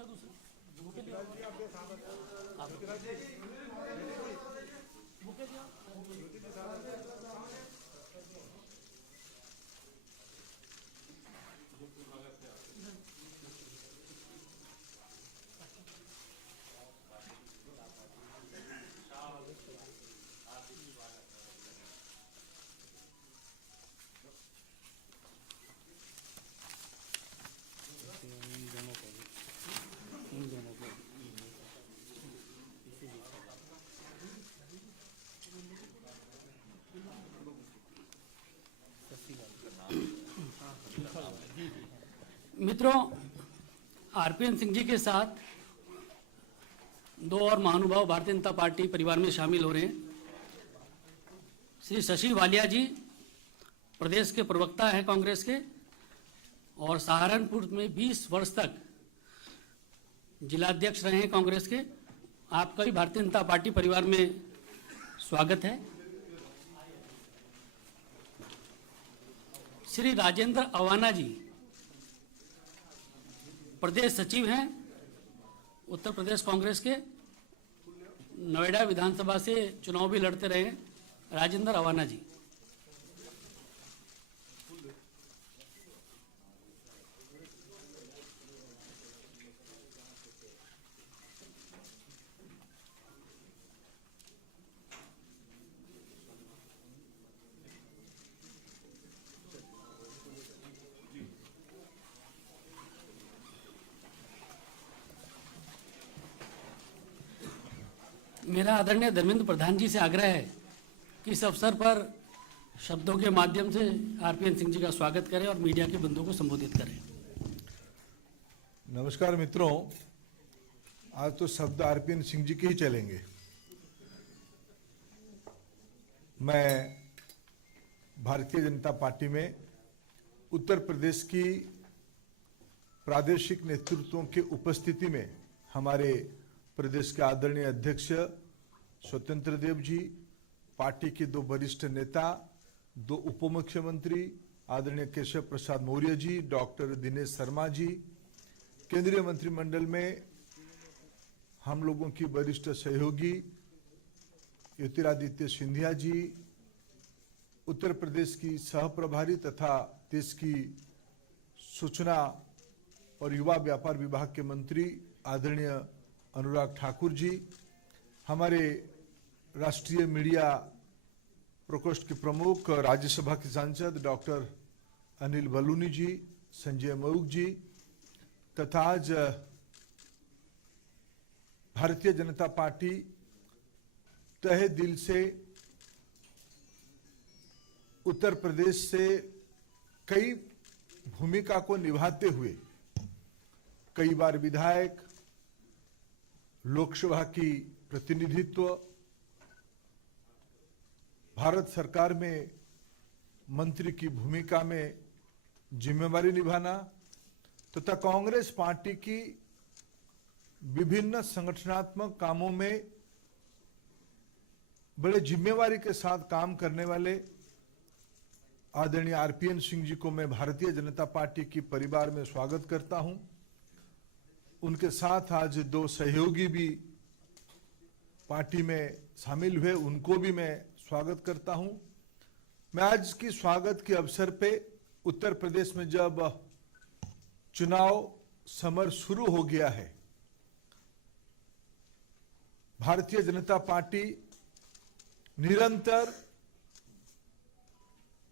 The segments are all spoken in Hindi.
लिया दूसरा बुके लिया बुके दिया मित्रों, आरपीएन सिंह जी के साथ दो और महानुभाव भारतीय जनता पार्टी परिवार में शामिल हो रहे हैं। श्री शशि वालिया जी प्रदेश के प्रवक्ता हैं कांग्रेस के और सहारनपुर में 20 वर्ष तक जिलाध्यक्ष रहे हैं कांग्रेस के। आपका भी भारतीय जनता पार्टी परिवार में स्वागत है। श्री राजेंद्र अवाना जी प्रदेश सचिव हैं उत्तर प्रदेश कांग्रेस के, नोएडा विधानसभा से चुनाव भी लड़ते रहे हैं। राजेंद्र अवाना जी। मेरा आदरणीय धर्मेंद्र प्रधान जी से आग्रह है कि इस अवसर पर शब्दों के माध्यम से आरपीएन सिंह जी का स्वागत करें और मीडिया के बंधुओं को संबोधित करें। नमस्कार मित्रों, आज तो शब्द आरपीएन सिंह जी के ही चलेंगे। मैं भारतीय जनता पार्टी में उत्तर प्रदेश की प्रादेशिक नेतृत्वों की उपस्थिति में हमारे प्रदेश के आदरणीय अध्यक्ष स्वतंत्र देव जी, पार्टी के दो वरिष्ठ नेता, दो उप मुख्यमंत्री आदरणीय केशव प्रसाद मौर्य जी, डॉक्टर दिनेश शर्मा जी, केंद्रीय मंत्रिमंडल में हम लोगों की वरिष्ठ सहयोगी ज्योतिरादित्य सिंधिया जी, उत्तर प्रदेश की सह प्रभारी तथा देश की सूचना और युवा व्यापार विभाग के मंत्री आदरणीय अनुराग ठाकुर जी, हमारे राष्ट्रीय मीडिया प्रकोष्ठ के प्रमुख राज्यसभा के सांसद डॉक्टर अनिल बलूनी जी, संजय मयूख जी तथा आज भारतीय जनता पार्टी तहे दिल से उत्तर प्रदेश से कई भूमिका को निभाते हुए कई बार विधायक, लोकसभा की प्रतिनिधित्व, भारत सरकार में मंत्री की भूमिका में जिम्मेवारी निभाना तथा कांग्रेस पार्टी की विभिन्न संगठनात्मक कामों में बड़े जिम्मेवारी के साथ काम करने वाले आदरणीय आरपीएन सिंह जी को मैं भारतीय जनता पार्टी की परिवार में स्वागत करता हूं। उनके साथ आज दो सहयोगी भी पार्टी में शामिल हुए, उनको भी मैं स्वागत करता हूं। मैं आज की स्वागत के अवसर पे उत्तर प्रदेश में जब चुनाव समर शुरू हो गया है, भारतीय जनता पार्टी निरंतर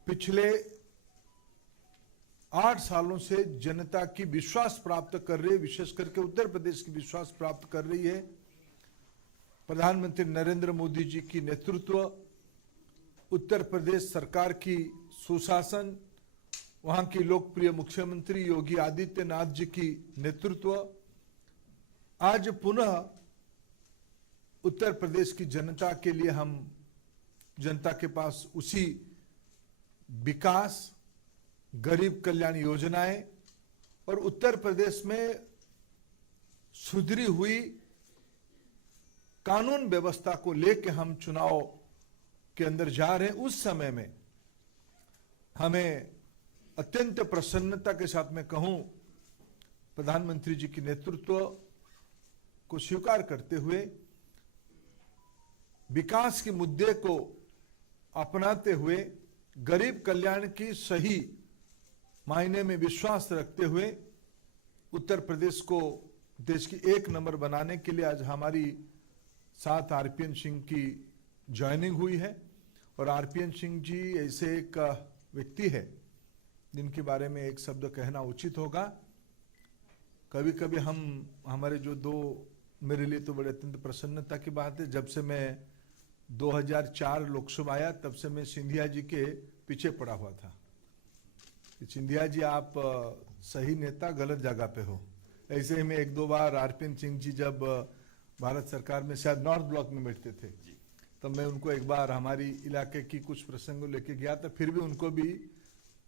पिछले 8 सालों से जनता की विश्वास प्राप्त कर रही है, विशेष करके उत्तर प्रदेश की विश्वास प्राप्त कर रही है। प्रधानमंत्री नरेंद्र मोदी जी की नेतृत्व, उत्तर प्रदेश सरकार की सुशासन, वहां की लोकप्रिय मुख्यमंत्री योगी आदित्यनाथ जी की नेतृत्व, आज पुनः उत्तर प्रदेश की जनता के लिए हम जनता के पास उसी विकास, गरीब कल्याण योजनाएं और उत्तर प्रदेश में सुधरी हुई कानून व्यवस्था को लेकर हम चुनाव के अंदर जा रहे हैं। उस समय में हमें अत्यंत प्रसन्नता के साथ मैं कहूं, प्रधानमंत्री जी की नेतृत्व को स्वीकार करते हुए विकास के मुद्दे को अपनाते हुए गरीब कल्याण की सही मायने में विश्वास रखते हुए उत्तर प्रदेश को देश की एक नंबर बनाने के लिए आज हमारी साथ आरपीएन सिंह की ज्वाइनिंग हुई है। और आरपीएन सिंह जी ऐसे एक व्यक्ति है जिनके बारे में एक शब्द कहना उचित होगा। कभी कभी हमारे जो दो, मेरे लिए तो बड़े अत्यंत प्रसन्नता की बात है, जब से मैं 2004 लोकसभा आया तब से मैं सिंधिया जी के पीछे पड़ा हुआ था कि सिंधिया जी आप सही नेता गलत जगह पे हो। ऐसे ही मैं एक दो बार आरपीएन सिंह जी जब भारत सरकार में शायद नॉर्थ ब्लॉक में बैठते थे तब मैं उनको एक बार हमारी इलाके की कुछ प्रसंगों लेके गया था। फिर भी उनको भी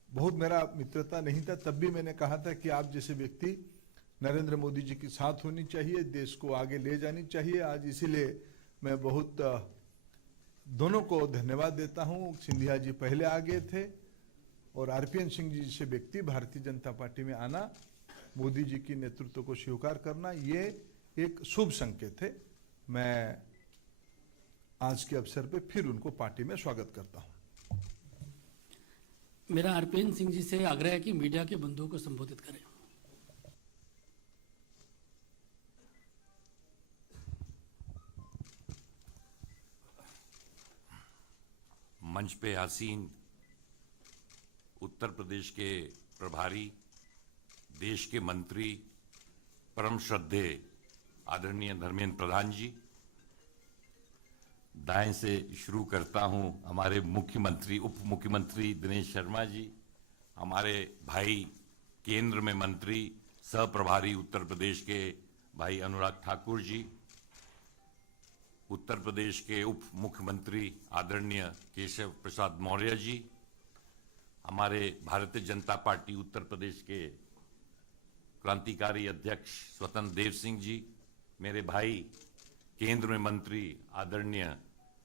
बहुत मेरा मित्रता नहीं था, तब भी मैंने कहा था कि आप जैसे व्यक्ति नरेंद्र मोदी जी के साथ होनी चाहिए, देश को आगे ले जानी चाहिए। आज इसीलिए मैं बहुत दोनों को धन्यवाद देता हूं। सिंधिया जी पहले आ गए थे और आरपीएन सिंह जी जैसे व्यक्ति भारतीय जनता पार्टी में आना, मोदी जी की नेतृत्व को स्वीकार करना, ये एक शुभ संकेत है। मैं आज के अवसर पे फिर उनको पार्टी में स्वागत करता हूं। मेरा आरपीएन सिंह जी से आग्रह है कि मीडिया के बंधुओं को संबोधित करें। मंच पे आसीन उत्तर प्रदेश के प्रभारी, देश के मंत्री, परम श्रद्धेय आदरणीय धर्मेंद्र प्रधान जी, दाएं से शुरू करता हूं हमारे मुख्यमंत्री, उप मुख्यमंत्री दिनेश शर्मा जी, हमारे भाई केंद्र में मंत्री सह प्रभारी उत्तर प्रदेश के भाई अनुराग ठाकुर जी, उत्तर प्रदेश के उप मुख्यमंत्री आदरणीय केशव प्रसाद मौर्य जी, हमारे भारतीय जनता पार्टी उत्तर प्रदेश के क्रांतिकारी अध्यक्ष स्वतंत्र देव सिंह जी, मेरे भाई केंद्र में मंत्री आदरणीय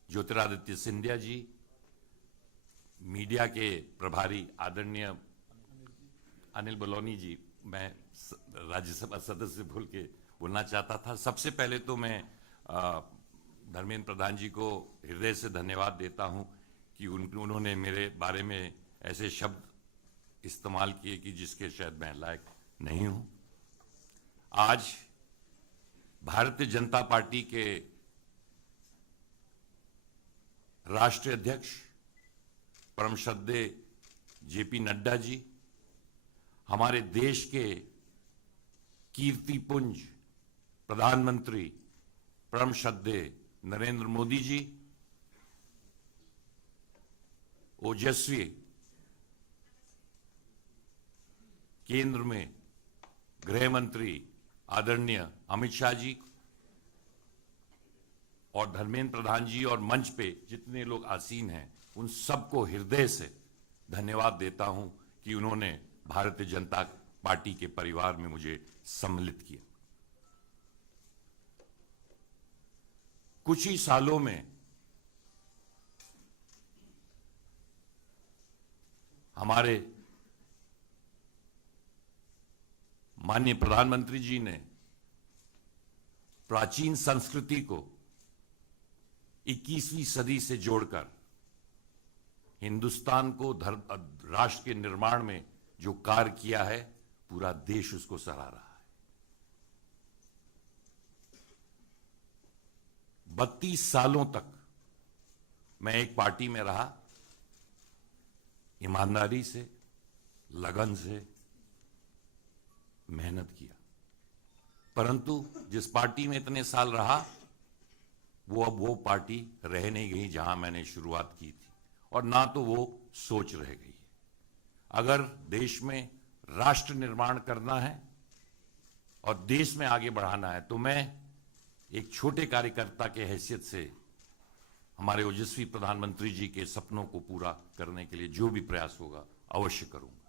ज्योतिरादित्य सिंधिया जी, मीडिया के प्रभारी आदरणीय अनिल बलौनी जी, मैं राज्यसभा सदस्य भूल के बोलना चाहता था। सबसे पहले तो मैं धर्मेंद्र प्रधान जी को हृदय से धन्यवाद देता हूं कि उन्होंने मेरे बारे में ऐसे शब्द इस्तेमाल किए कि जिसके शायद मैं लायक नहीं हूं। आज भारतीय जनता पार्टी के राष्ट्रीय अध्यक्ष परम श्रद्धेय जेपी नड्डा जी, हमारे देश के कीर्तिपुंज प्रधानमंत्री परम श्रद्धेय नरेंद्र मोदी जी, ओजस्वी केंद्र में गृह मंत्री आदरणीय अमित शाह जी और धर्मेंद्र प्रधान जी और मंच पे जितने लोग आसीन हैं, उन सबको हृदय से धन्यवाद देता हूं कि उन्होंने भारतीय जनता पार्टी के परिवार में मुझे सम्मिलित किया। कुछ ही सालों में हमारे माननीय प्रधानमंत्री जी ने प्राचीन संस्कृति को 21वीं सदी से जोड़कर हिंदुस्तान को राष्ट्र के निर्माण में जो कार्य किया है, पूरा देश उसको सराह रहा है। 32 सालों तक मैं एक पार्टी में रहा, ईमानदारी से, लगन से मेहनत किया, परंतु जिस पार्टी में इतने साल रहा वो अब वो पार्टी रह नहीं गई जहां मैंने शुरुआत की थी, और ना तो वो सोच रह गई है। अगर देश में राष्ट्र निर्माण करना है और देश में आगे बढ़ाना है तो मैं एक छोटे कार्यकर्ता के हैसियत से हमारे ओजस्वी प्रधानमंत्री जी के सपनों को पूरा करने के लिए जो भी प्रयास होगा अवश्य करूंगा।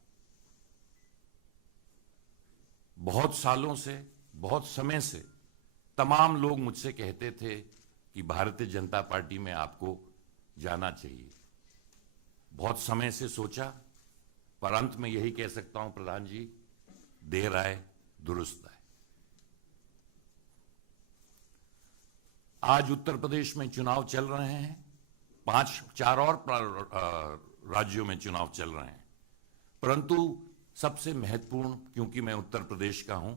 बहुत सालों से, बहुत समय से तमाम लोग मुझसे कहते थे कि भारतीय जनता पार्टी में आपको जाना चाहिए। बहुत समय से सोचा, पर अंत में यही कह सकता हूं प्रधान जी, देर आए दुरुस्त है। आज उत्तर प्रदेश में चुनाव चल रहे हैं, 4 और राज्यों में चुनाव चल रहे हैं, परंतु सबसे महत्वपूर्ण, क्योंकि मैं उत्तर प्रदेश का हूं,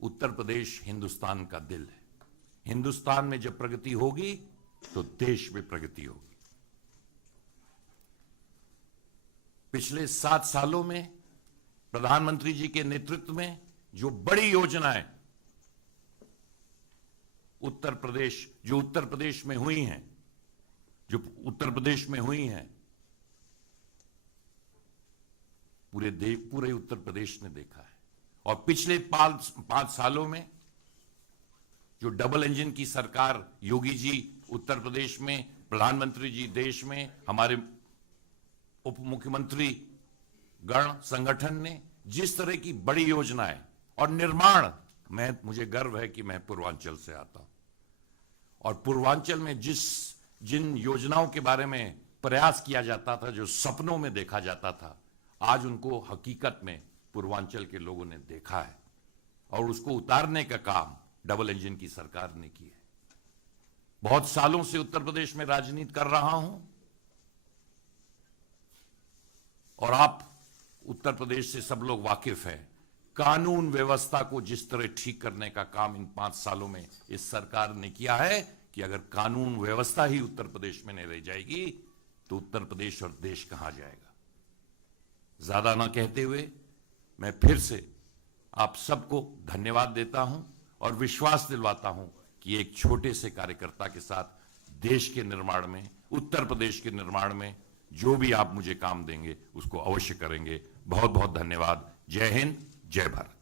उत्तर प्रदेश हिंदुस्तान का दिल है। हिंदुस्तान में जब प्रगति होगी तो देश में प्रगति होगी। पिछले 7 सालों में प्रधानमंत्री जी के नेतृत्व में जो बड़ी योजनाएं उत्तर प्रदेश में हुई हैं, पूरे उत्तर प्रदेश ने देखा है। और पिछले 5 सालों में जो डबल इंजन की सरकार, योगी जी उत्तर प्रदेश में, प्रधानमंत्री जी देश में, हमारे उप मुख्यमंत्री गण संगठन ने जिस तरह की बड़ी योजनाएं और निर्माण, मुझे गर्व है कि मैं पूर्वांचल से आता हूं, और पूर्वांचल में जिन योजनाओं के बारे में प्रयास किया जाता था, जो सपनों में देखा जाता था, आज उनको हकीकत में पूर्वांचल के लोगों ने देखा है और उसको उतारने का काम डबल इंजन की सरकार ने किया है। बहुत सालों से उत्तर प्रदेश में राजनीति कर रहा हूं और आप उत्तर प्रदेश से सब लोग वाकिफ हैं। कानून व्यवस्था को जिस तरह ठीक करने का काम इन 5 सालों में इस सरकार ने किया है कि अगर कानून व्यवस्था ही उत्तर प्रदेश में नहीं रह जाएगी तो उत्तर प्रदेश और देश कहां जाएगा। ज्यादा ना कहते हुए मैं फिर से आप सबको धन्यवाद देता हूं और विश्वास दिलवाता हूं कि एक छोटे से कार्यकर्ता के साथ देश के निर्माण में, उत्तर प्रदेश के निर्माण में जो भी आप मुझे काम देंगे उसको अवश्य करेंगे। बहुत बहुत धन्यवाद। जय हिंद, जय भारत।